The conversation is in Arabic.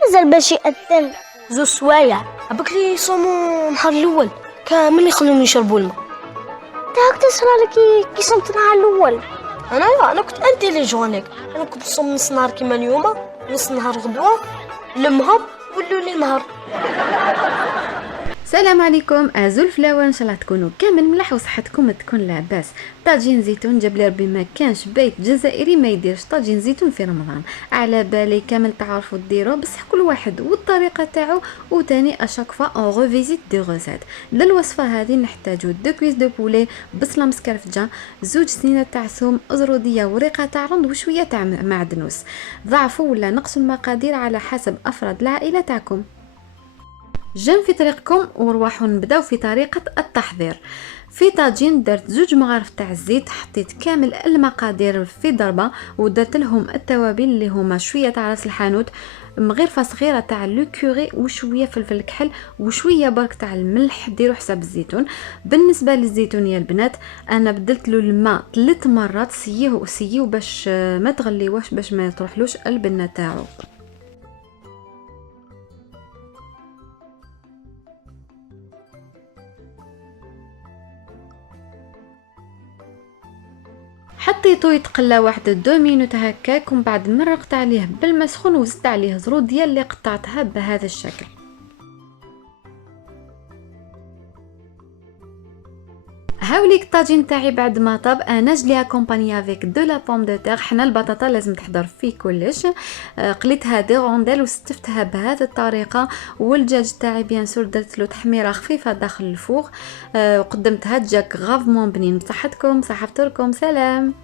مازال باش يأذن. زوج سوايع عباك لي يصوموا النهار الاول كامل يخليهم يشربوا الماء. هكذا صرا لك كي صمت النهار الاول. انا كنت انتيليجون هناك، انا كنت نصوم نص نهار كيما اليوم، نص نهار غدوه لمها ولوا لي نهار. السلام عليكم ازول فلاوه، ان شاء الله تكونوا كامل ملاح وصحتكم تكون لاباس. طاجين زيتون جاب لي ربي ما كانش بيت جزائري ما يديرش طاجين زيتون في رمضان. على بالي كامل تعرفوا ديروه، بصح كل واحد والطريقه تاعو، وتاني اشاك فوا اون ريفيزيت دي غوسيت. للوصفه هذه نحتاجو 2 كويس دو بولي، بصله مسكرفجه، 2 سنينه تاع ثوم، ازروديه وريقه تاع رند وشويه تاع معدنوس. ضعفوا ولا نقصوا المقادير على حسب افراد العائله تاعكم. جن في طريقكم ورواحوا نبداو في طريقة التحضير. في طاجين درت 2 مغارف تاع الزيت، حطيت كامل المقادير في ضربة ودرت لهم التوابل اللي هما شوية تاع راس الحانوت، مغرفة صغيرة تاع لوكوري وشوية فلفل كحل وشوية برك تاع الملح، ديروا حساب الزيتون. بالنسبة للزيتون يا البنات انا بدلت له الماء 3 مرات، سييه باش ما تغليوش، باش ما تروحلوش البنة تاعو. حطيته يتقلى واحد 2 مينوت هكاك، ومن بعد مرقت عليه بالماء سخون وزدت عليه زرود ديال اللي قطعتها بهذا الشكل. هاوليك الطاجين تاعي بعد ما طاب، انا جلي اكومباني افيك دو لا بوم دو تيغ. حنا البطاطا لازم تحضر في كلش. قليتها دي رونديل وستفتها بهذه الطريقه، والدجاج تاعي بيان سور درت له تحميره خفيفه داخل الفوغ، وقدمتها جاك غافمون بنين. بصحتكم، صحه فطوركم، سلام.